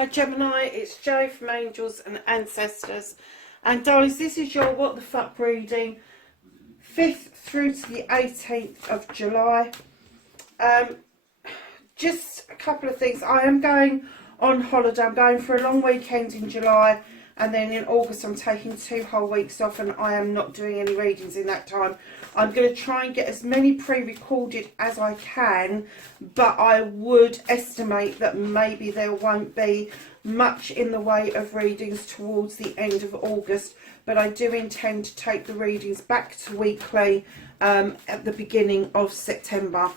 Hi Gemini, it's Jo from Angels and Ancestors. And darlings, this is your What the Fuck reading, 5th through to the 18th of July. Just a couple of things. I am going on holiday. I'm going for a long weekend in July, and then in August I'm taking 2 whole weeks off, and I am not doing any readings in that time. I'm going to try and get as many pre-recorded as I can, but I would estimate that maybe there won't be much in the way of readings towards the end of August, but I do intend to take the readings back to weekly at the beginning of September.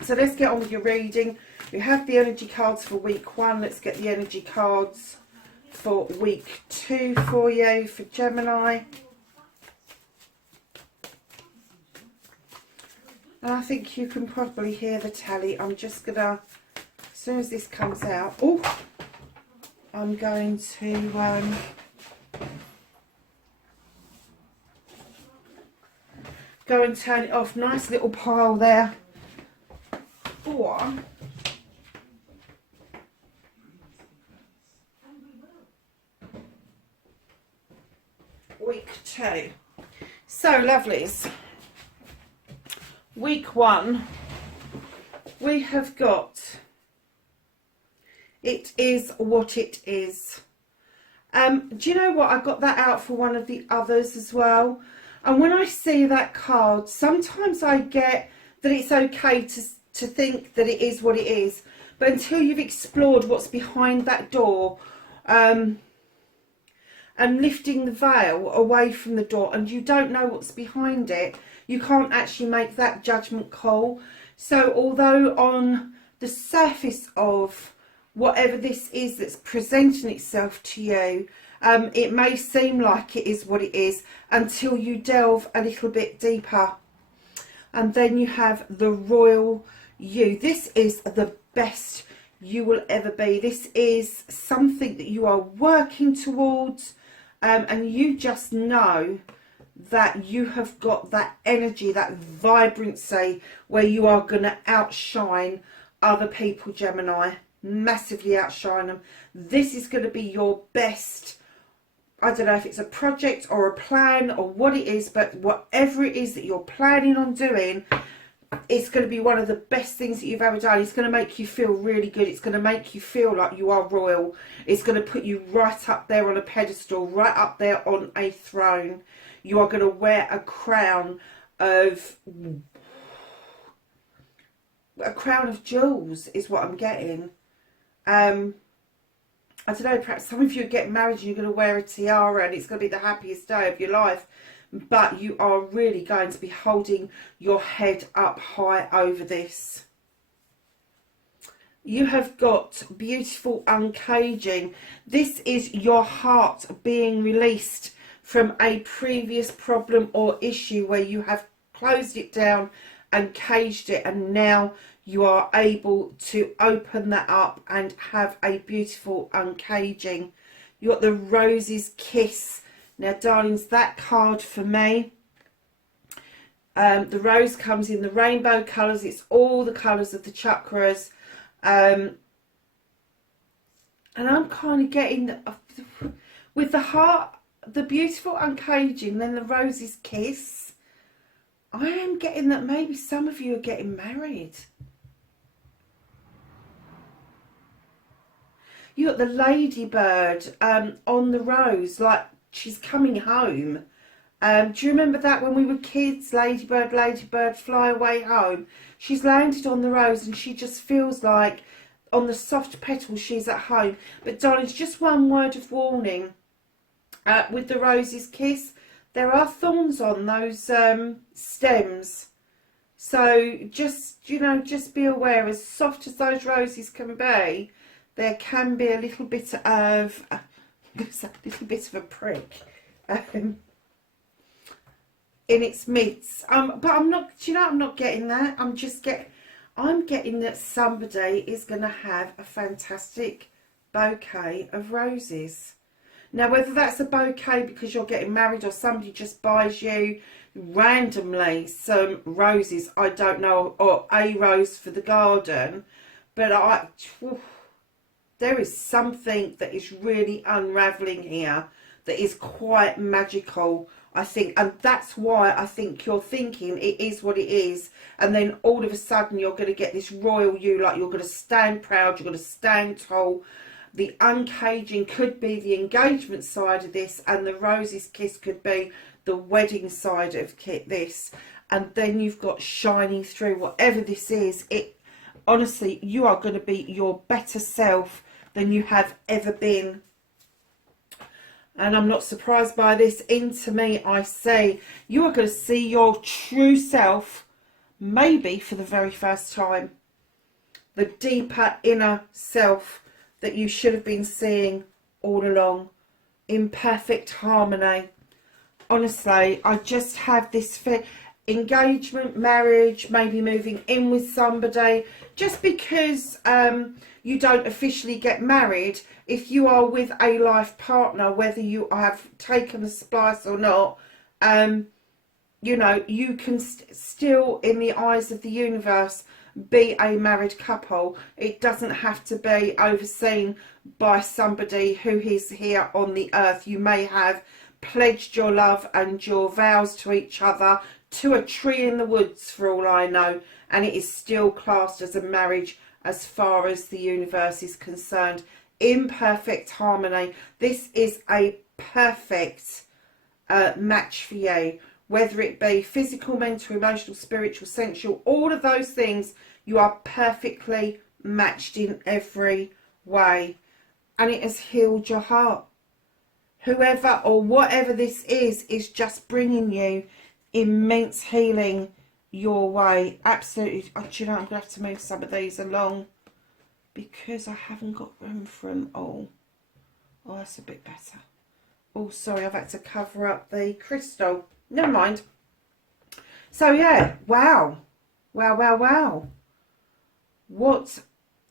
So let's get on with your reading. We have the energy cards for week 1. Let's get the energy cards for week 2 for you, for Gemini. And I think you can probably hear the tally. I'm just going to, as soon as this comes out, I'm going to go and turn it off. Nice little pile there. For week 2. So lovelies, week 1 we have got it is what it is. Do you know what, I got that out for one of the others as well, and when I see that card sometimes I get that it's okay to think that it is what it is, but until you've explored what's behind that door, and lifting the veil away from the door, and you don't know what's behind it, you can't actually make that judgment call. So although on the surface of whatever this is that's presenting itself to you, it may seem like it is what it is until you delve a little bit deeper. And then you have the royal you. This is the best you will ever be. This is something that you are working towards, and you just know that you have got that energy, that vibrancy, where you are going to outshine other people, Gemini. Massively outshine them. This is going to be your best, I don't know if it's a project or a plan or what it is, but whatever it is that you're planning on doing, it's going to be one of the best things that you've ever done. It's going to make you feel really good. It's going to make you feel like you are royal. It's going to put you right up there on a pedestal, right up there on a throne. You are going to wear a crown of jewels is what I'm getting. I don't know, perhaps some of you are getting married and you're going to wear a tiara and it's going to be the happiest day of your life. But you are really going to be holding your head up high over this. You have got beautiful uncaging. This is your heart being released from a previous problem or issue where you have closed it down and caged it, and now you are able to open that up and have a beautiful uncaging. You got the Rose's Kiss. Now, darlings, that card for me, the rose comes in the rainbow colours. It's all the colours of the chakras. And I'm kind of getting, with the heart, the beautiful uncaging, then the Rose's Kiss, I am getting that maybe some of you are getting married. You got the ladybird on the rose, like she's coming home. Do you remember that when we were kids? Ladybird, ladybird, fly away home. She's landed on the rose and she just feels like on the soft petals she's at home. But darlings, just one word of warning. With the Rose's Kiss, there are thorns on those stems. So just, you know, just be aware, as soft as those roses can be, there can be a little bit of a prick in its midst. But I'm not, do you know, I'm not getting that. I'm getting that somebody is going to have a fantastic bouquet of roses. Now, whether that's a bouquet because you're getting married or somebody just buys you randomly some roses, I don't know, or a rose for the garden, but There is something that is really unraveling here that is quite magical, I think. And that's why I think you're thinking it is what it is. And then all of a sudden you're going to get this royal you, like you're going to stand proud, you're going to stand tall. The uncaging could be the engagement side of this, and the roses kiss could be the wedding side of this. And then you've got shining through whatever this is. It honestly, you are going to be your better self than you have ever been. And I'm not surprised by this. Into me, I say you are going to see your true self, maybe for the very first time. The deeper inner self that you should have been seeing all along, in perfect harmony. Honestly, I just have this engagement, marriage, maybe moving in with somebody. Just because you don't officially get married, if you are with a life partner, whether you have taken the splice or not, you know, you can still, in the eyes of the universe, be a married couple. It doesn't have to be overseen by somebody who is here on the earth. You may have pledged your love and your vows to each other to a tree in the woods, for all I know, and it is still classed as a marriage as far as the universe is concerned. In perfect harmony. This is a perfect match for you, whether it be physical, mental, emotional, spiritual, sensual, all of those things. You are perfectly matched in every way, and it has healed your heart. Whoever or whatever this is just bringing you immense healing your way. Absolutely. Oh, do you know, I'm going to have to move some of these along because I haven't got room for them all. Oh, that's a bit better. Oh, sorry, I've had to cover up the crystal. Never mind. So, yeah, wow. Wow, wow, wow. What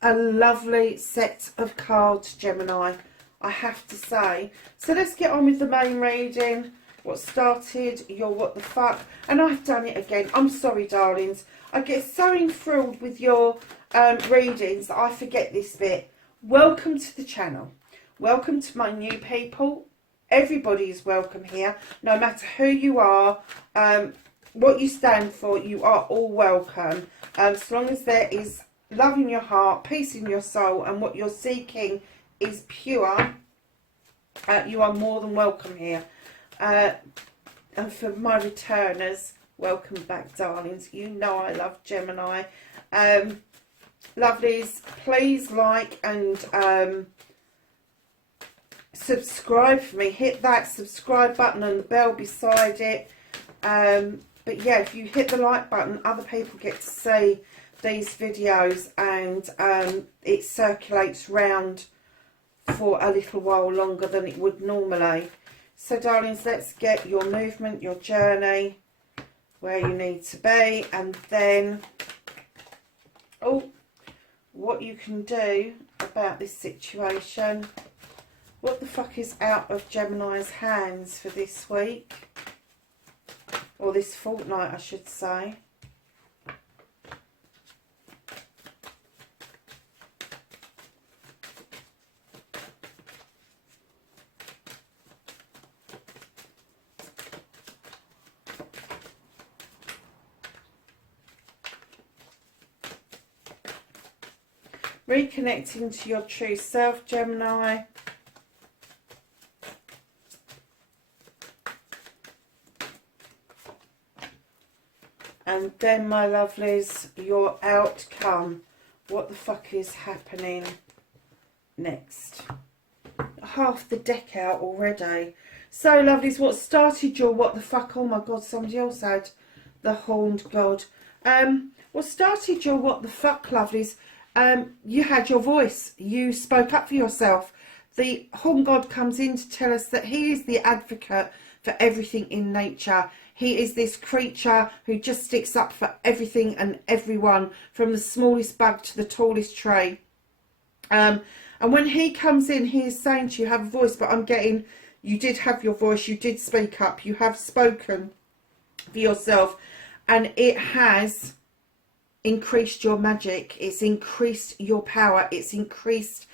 a lovely set of cards, Gemini, I have to say. So let's get on with the main reading. What started your what the fuck? And I've done it again. I'm sorry, darlings. I get so enthralled with your readings that I forget this bit. Welcome to the channel. Welcome to my new people. Everybody is welcome here. No matter who you are, what you stand for, you are all welcome. As long as there is love in your heart, peace in your soul, and what you're seeking is pure, you are more than welcome here. And for my returners, welcome back, darlings. You know I love Gemini. Lovelies, please like and subscribe for me. Hit that subscribe button and the bell beside it. But yeah, if you hit the like button, other people get to see these videos, and it circulates round for a little while longer than it would normally. So darlings, let's get your movement, your journey, where you need to be, and then what you can do about this situation. What the fuck is out of Gemini's hands for this week, or this fortnight I should say. Reconnecting to your true self, Gemini. And then, my lovelies, your outcome. What the fuck is happening next? Half the deck out already. So, lovelies, what started your what the fuck? Oh my God, somebody else had the horned god. What started your what the fuck, lovelies? You had your voice. You spoke up for yourself. The horn god comes in to tell us that he is the advocate for everything in nature. He is this creature who just sticks up for everything and everyone, from the smallest bug to the tallest tree. And when he comes in, he is saying to you, have a voice, but I'm getting, you did have your voice, you did speak up, you have spoken for yourself, and it has increased your magic, it's increased your power, it's increased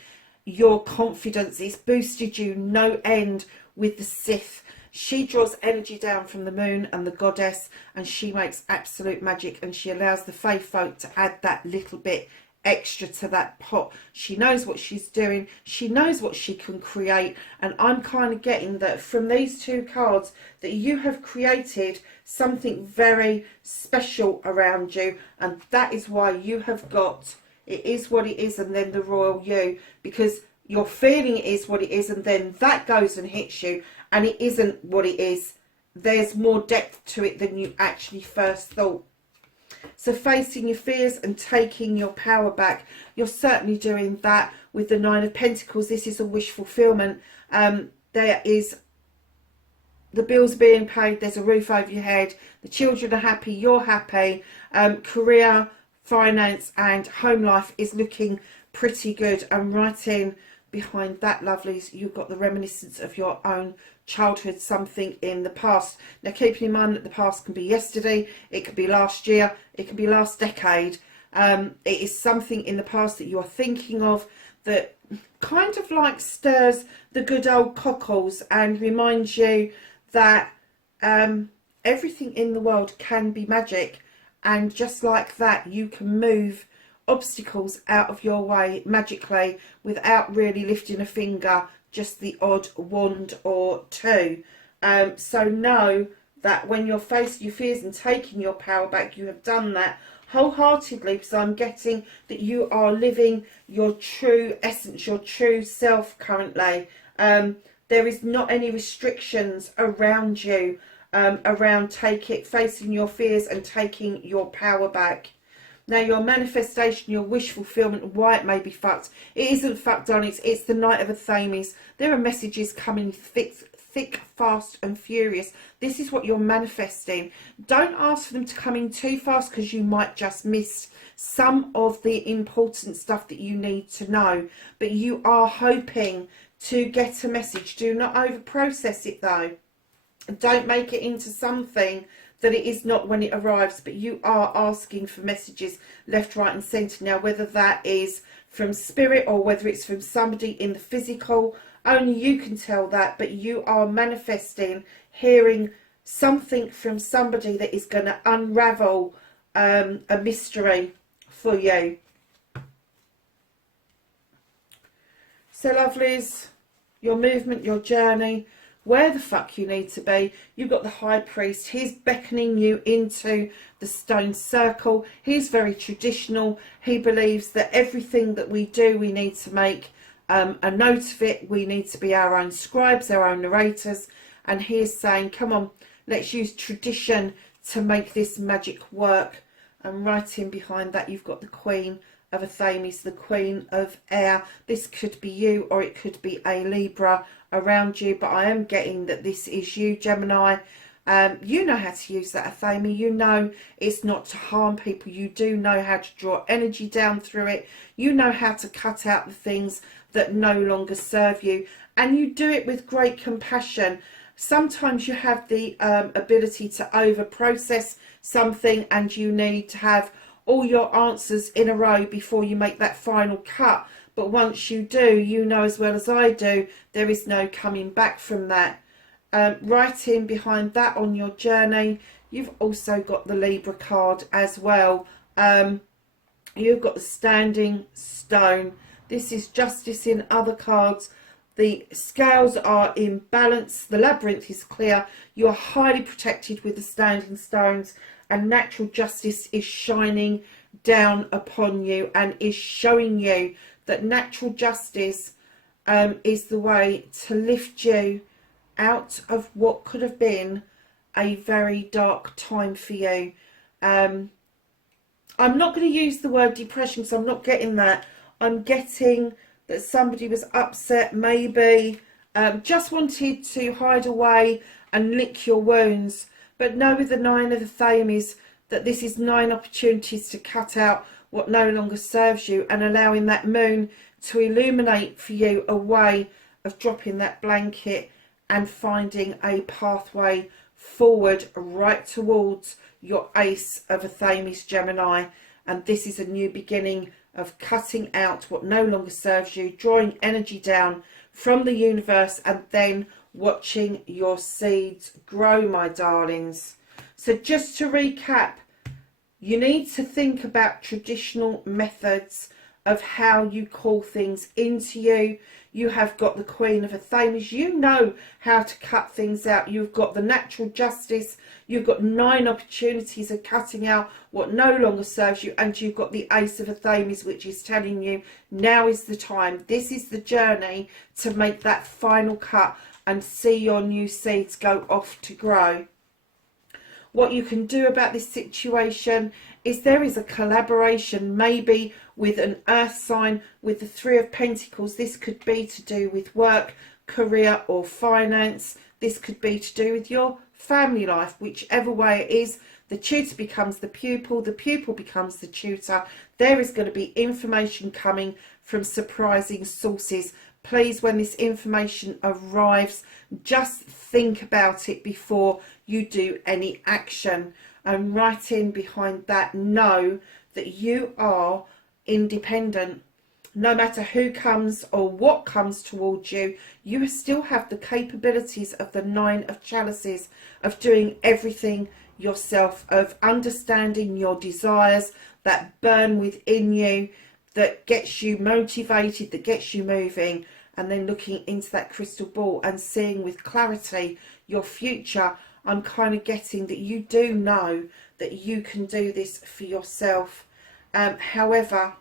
your confidence. It's boosted you no end with the Sith. She draws energy down from the moon and the goddess, and she makes absolute magic, and she allows the fae folk to add that little bit extra to that pot. She knows what she's doing. She knows what she can create, and I'm kind of getting that from these two cards that you have created something very special around you, and that is why you have got it is what it is, and then the royal you, because you're feeling it is what it is, and then that goes and hits you and it isn't what it is. There's more depth to it than you actually first thought. So facing your fears and taking your power back, you're certainly doing that with the Nine of Pentacles. This is a wish fulfillment. There is the bills being paid, there's a roof over your head, the children are happy, you're happy, career, finance and home life is looking pretty good. And right in behind that, lovelies, you've got the reminiscence of your own childhood, something in the past. Now keeping in mind that the past can be yesterday, it could be last year, it could be last decade. It is something in the past that you are thinking of that kind of like stirs the good old cockles and reminds you that everything in the world can be magic, and just like that you can move obstacles out of your way magically without really lifting a finger, just the odd wand or two. So know that when you're facing your fears and taking your power back, you have done that wholeheartedly, because I'm getting that you are living your true essence, your true self currently. There is not any restrictions around you, around facing your fears and taking your power back. Now your manifestation, your wish fulfillment, why it may be fucked. It isn't fucked on, it's the Knight of Athames. There are messages coming thick, fast and furious. This is what you're manifesting. Don't ask for them to come in too fast, because you might just miss some of the important stuff that you need to know. But you are hoping to get a message. Do not over process it though. Don't make it into something that it is not when it arrives, but you are asking for messages left, right and centre. Now whether that is from spirit or whether it's from somebody in the physical, only you can tell that, but you are manifesting, hearing something from somebody that is going to unravel a mystery for you. So lovelies, your movement, your journey, where the fuck you need to be. You've got the High Priest. He's beckoning you into the stone circle. He's very traditional. He believes that everything that we do, we need to make a note of it. We need to be our own scribes, our own narrators. And he is saying, come on, let's use tradition to make this magic work. And right in behind that, you've got the Queen of Athames, the Queen of Air. This could be you, or it could be a Libra around you, but I am getting that this is you, Gemini. You know how to use that Athame. You know it's not to harm people. You do know how to draw energy down through it. You know how to cut out the things that no longer serve you, and you do it with great compassion. Sometimes you have the ability to over process something, and you need to have all your answers in a row before you make that final cut. But once you do, you know as well as I do, there is no coming back from that. Right in behind that on your journey, you've also got the Libra card as well. You've got the Standing Stone. This is justice in other cards. The scales are in balance. The labyrinth is clear. You are highly protected with the Standing Stones, and natural justice is shining down upon you and is showing you that natural justice is the way to lift you out of what could have been a very dark time for you. I'm not going to use the word depression, because I'm not getting that. I'm getting that somebody was upset, maybe just wanted to hide away and lick your wounds. But know with the Nine of Athames that this is 9 opportunities to cut out what no longer serves you, and allowing that moon to illuminate for you a way of dropping that blanket and finding a pathway forward right towards your Ace of Athames, Gemini. And this is a new beginning of cutting out what no longer serves you, drawing energy down from the universe, and then watching your seeds grow, my darlings. So just to recap, you need to think about traditional methods of how you call things into you. You have got the Queen of Athamas. You know how to cut things out. You've got the natural justice. You've got 9 opportunities of cutting out what no longer serves you. And you've got the Ace of Athamas, which is telling you now is the time. This is the journey to make that final cut and see your new seeds go off to grow. What you can do about this situation is there is a collaboration, maybe with an earth sign, with the 3 of Pentacles. This could be to do with work, career or finance. This could be to do with your family life. Whichever way it is, the tutor becomes the pupil becomes the tutor. There is going to be information coming from surprising sources. Please, when this information arrives, just think about it before you do any action. And right in behind that, know that you are independent. No matter who comes or what comes towards you, you still have the capabilities of the 9 of Chalices, of doing everything yourself, of understanding your desires that burn within you, that gets you motivated, that gets you moving, and then looking into that crystal ball and seeing with clarity your future. I'm kind of getting that you do know that you can do this for yourself. However,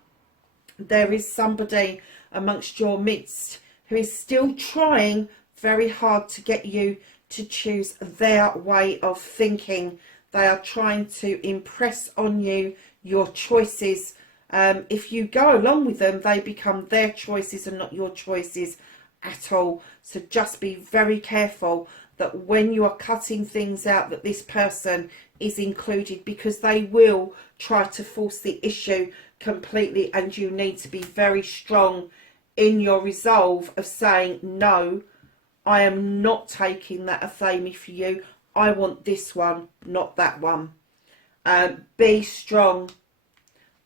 there is somebody amongst your midst who is still trying very hard to get you to choose their way of thinking. They are trying to impress on you your choices. If you go along with them, they become their choices and not your choices at all. So just be very careful that when you are cutting things out, that this person is included, because they will try to force the issue completely, and you need to be very strong in your resolve of saying, no, I am not taking that Athame for you. I want this one, not that one. Be strong,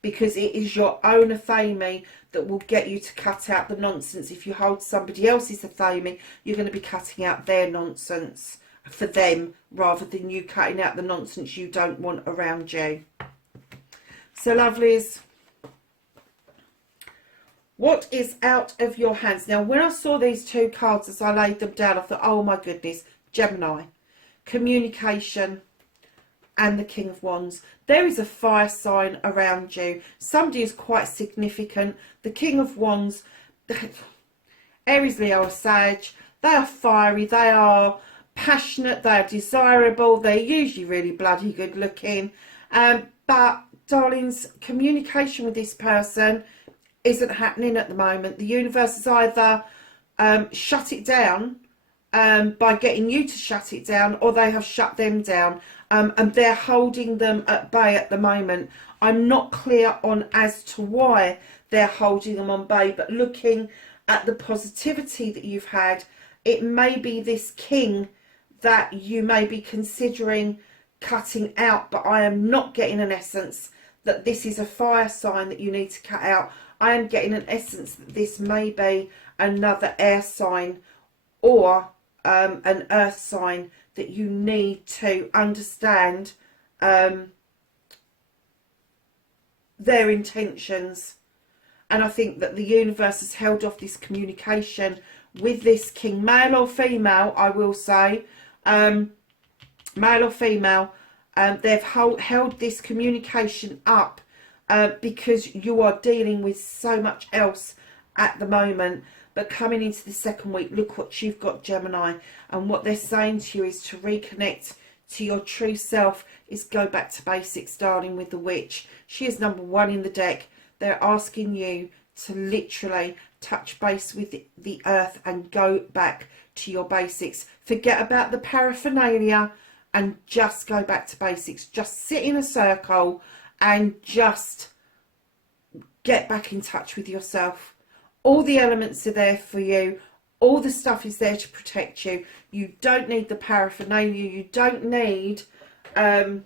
because it is your own Athame that will get you to cut out the nonsense. If you hold somebody else's Athame, you're going to be cutting out their nonsense for them, rather than you cutting out the nonsense you don't want around you. So lovelies, what is out of your hands? Now, when I saw these 2 cards as I laid them down, I thought, oh my goodness, Gemini, communication, and the King of Wands. There is a fire sign around you. Somebody is quite significant. The King of Wands, Aries, Leo, or Sag, they are fiery, they are passionate, they are desirable, they're usually really bloody good looking. But darlings, communication with this person isn't happening at the moment. The universe has either shut it down by getting you to shut it down, or they have shut them down, and they're holding them at bay at the moment. I'm not clear on as to why they're holding them on bay, but looking at the positivity that you've had, it may be this king that you may be considering cutting out, but I am not getting an essence that this is a fire sign that you need to cut out. I am getting an essence that this may be another air sign or an earth sign that you need to understand their intentions. And I think that the universe has held off this communication with this king, male or female, I will say, male or female. They've held this communication up because you are dealing with so much else at the moment. But coming into the second week, look what you've got, Gemini. And what they're saying to you is to reconnect to your true self, is go back to basics, darling, with the witch. She is number 1 in the deck. They're asking you to literally touch base with the earth and go back to your basics. Forget about the paraphernalia and just go back to basics. Just sit in a circle and just get back in touch with yourself. All the elements are there for you. All the stuff is there to protect you. You don't need the paraphernalia. You don't need the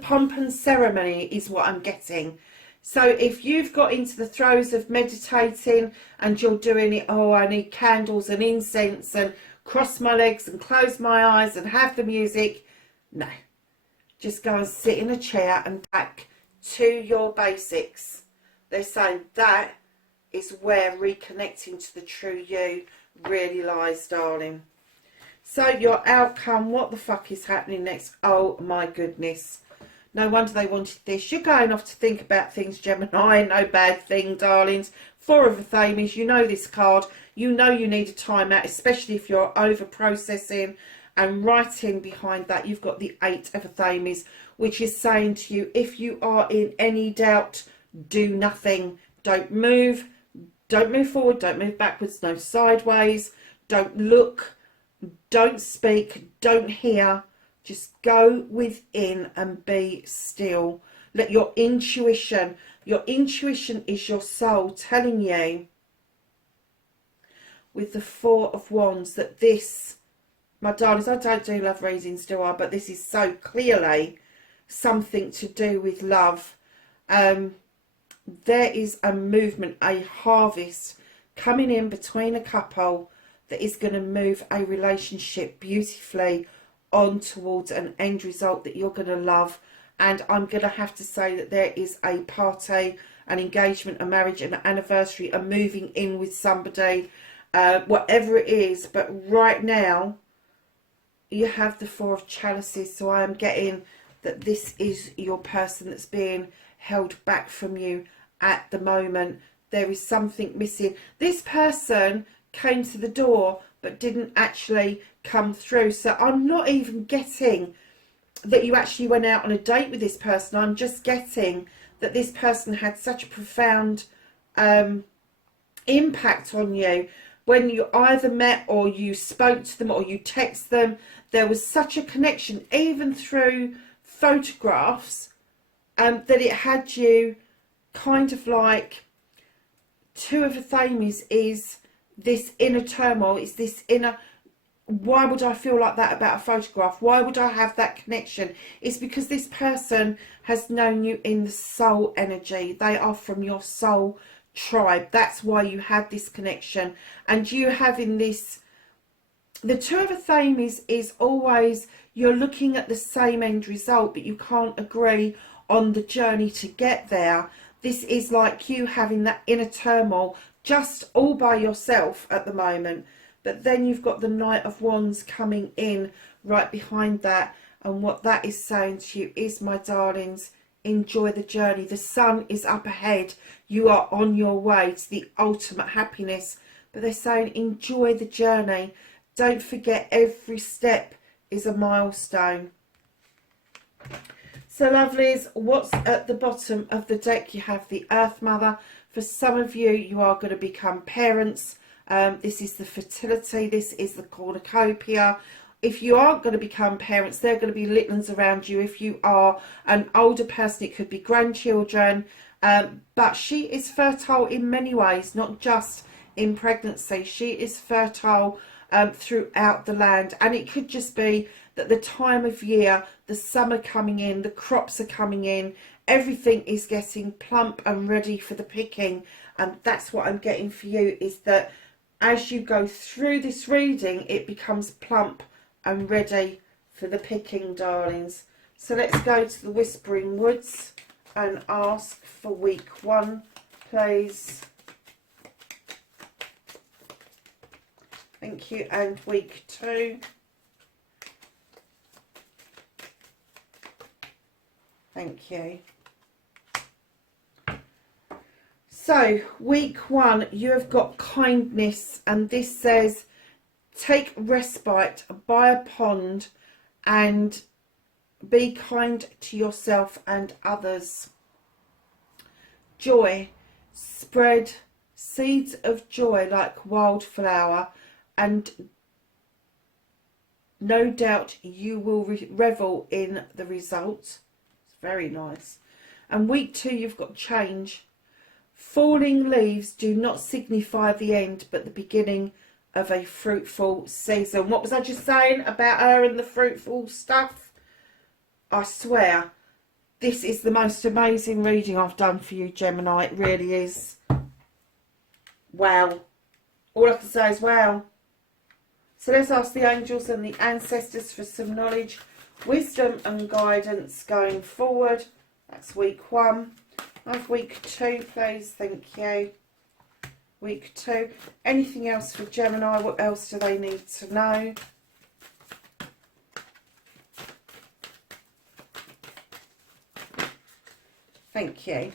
pomp and ceremony, is what I'm getting. So if you've got into the throes of meditating and you're doing it, oh, I need candles and incense and cross my legs and close my eyes and have the music. No, just go and sit in a chair and back to your basics. They're saying that is where reconnecting to the true you really lies, darling. So your outcome, what the fuck is happening next? Oh my goodness. No wonder they wanted this. You're going off to think about things, Gemini. No bad thing, darlings. Four of Athames. You know this card. You know you need a timeout, especially if you're over-processing. And right in behind that, you've got the Eight of Athames, which is saying to you, if you are in any doubt, do nothing. Don't move. Don't move forward. Don't move backwards. No sideways. Don't look. Don't speak. Don't hear. Just go within and be still. Let your intuition is your soul telling you with the Four of Wands that this, my darlings, I don't do love readings, do I? But this is so clearly something to do with love. There is a movement, a harvest coming in between a couple that is going to move a relationship beautifully on towards an end result that you're going to love. And I'm going to have to say that there is a party, an engagement, a marriage, an anniversary, a moving in with somebody, whatever it is. But right now you have the Four of Chalices, so I am getting that this is your person that's being held back from you at the moment. There is something missing. This person came to the door but didn't actually come through. So I'm not even getting that you actually went out on a date with this person. I'm just getting that this person had such a profound impact on you. When you either met or you spoke to them or you text them, there was such a connection, even through photographs, that it had you kind of like, Two of Athames is this inner turmoil, it's this inner, why would I feel like that about a photograph? Why would I have that connection? It's because this person has known you in the soul energy. They are from your soul tribe. That's why you had this connection. And you having this, the Two of Athames is always, you're looking at the same end result, but you can't agree on the journey to get there. This is like you having that inner turmoil just all by yourself at the moment. But then you've got the Knight of Wands coming in right behind that. And what that is saying to you is, my darlings, enjoy the journey. The sun is up ahead. You are on your way to the ultimate happiness. But they're saying enjoy the journey. Don't forget, every step is a milestone. So lovelies, what's at the bottom of the deck? You have the Earth Mother. For some of you, you are going to become parents. This is the fertility. This is the cornucopia. If you aren't going to become parents, there are going to be little ones around you. If you are an older person, it could be grandchildren. But she is fertile in many ways, not just in pregnancy. She is fertile throughout the land. And it could just be that the time of year, the summer coming in, the crops are coming in, everything is getting plump and ready for the picking. And that's what I'm getting for you, is that as you go through this reading, it becomes plump and ready for the picking, darlings. So let's go to the Whispering Woods and ask for week 1, please. Thank you. And week 2. Thank you. So, week 1, you have got kindness, and this says, take respite by a pond and be kind to yourself and others. Joy, spread seeds of joy like wildflower, and no doubt you will revel in the results. It's very nice. And week 2, you've got change. Falling leaves do not signify the end, but the beginning of a fruitful season. What was I just saying about her and the fruitful stuff? I swear, this is the most amazing reading I've done for you, Gemini. It really is. Wow. All I can say is wow. So let's ask the angels and the ancestors for some knowledge, wisdom and guidance going forward. That's week 1. Have week 2, please. Thank you. Week 2. Anything else for Gemini? What else do they need to know? Thank you.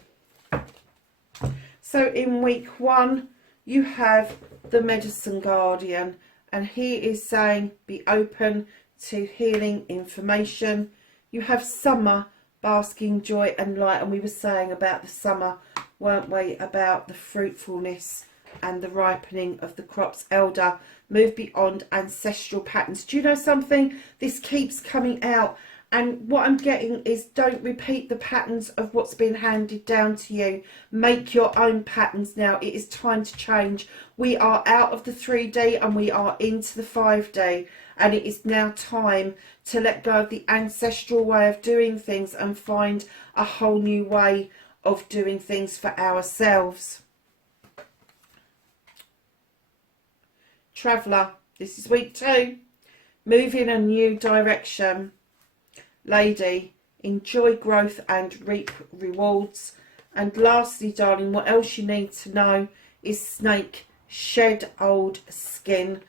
So in week 1, you have the Medicine Guardian, and he is saying be open to healing information. You have Summer, basking joy and light, and we were saying about the summer, weren't we, about the fruitfulness and the ripening of the crops. Elder, move beyond ancestral patterns. Do you know something? This keeps coming out. And what I'm getting is, don't repeat the patterns of what's been handed down to you. Make your own patterns now. It is time to change. We are out of the 3D and we are into the 5D. And it is now time to let go of the ancestral way of doing things and find a whole new way of doing things for ourselves. Traveller, this is week 2. Move in a new direction. Lady, enjoy growth and reap rewards. And lastly, darling, what else you need to know is Snake, shed old skin.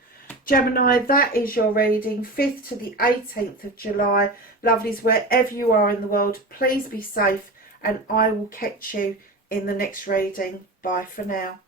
Gemini, that is your reading, 5th to the 18th of July. Lovelies, wherever you are in the world, please be safe, and I will catch you in the next reading. Bye for now.